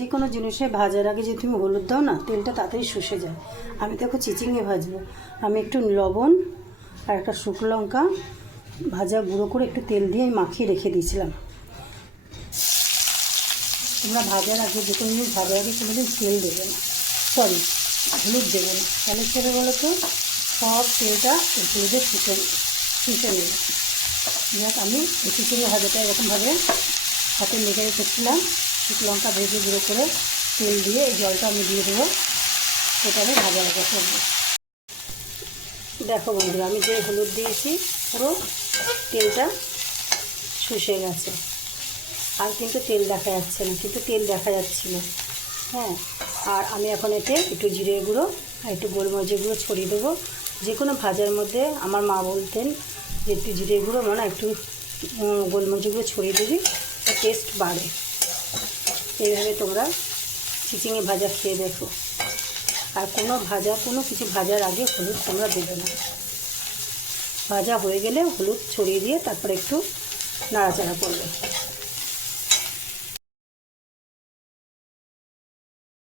যে কোনো জিনিসে ভাজার আগে যদি তুমি হলুদ দাও না, তেলটা তাড়াতাড়ি শুষে যায়। আমি দেখো চিচিঙে ভাজবো, আমি একটু লবণ আর একটা শুকনো লঙ্কা ভাজা গুঁড়ো করে একটু তেল দিয়ে আমি মাখিয়ে রেখে দিয়েছিলাম। তোমরা ভাজার আগে যে কোনো জিনিস ভাজার আগে কোনোদিন তেল দেবে না, সরি হলুদ দেবে না, তাহলে কী হবে বলো তো, সব তেলটা হলুদে শুষে নেবে। যাক, আমি এই চিচিঙে ভাজাটা এরকমভাবে হাতে মেখে রেখেছিলাম, শুকনো লঙ্কা ভেজে গুঁড়ো করে তেল দিয়ে এই জলটা আমি দিয়ে দেবো, সেটা আমি ভাজা ভাজা করবো। দেখো বন্ধুরা, আমি যে হলুদ দিয়েছি পুরো তেলটা শুষে গেছে, আর কিন্তু তেল দেখা যাচ্ছে না, কিন্তু তেল দেখা যাচ্ছিল। হ্যাঁ, আর আমি এখন এতে একটু জিরে গুঁড়ো আর একটু গোলমরিচের গুঁড়ো ছড়িয়ে দেবো। যে কোনো ভাজার মধ্যে আমার মা বলতেন যে একটু জিরে গুঁড়ো মানে একটু গোলমরিচের গুঁড়ো ছড়িয়ে দিবি, টেস্ট বাড়ে। এইভাবে তোমরা চিচিঙে ভাজা খেয়ে দেখো। আর কোনো কিছু ভাজার আগে হলুদ তোমরা দেবে না, ভাজা হয়ে গেলে হলুদ ছড়িয়ে দিয়ে তারপরে একটু নাড়াচাড়া করবে।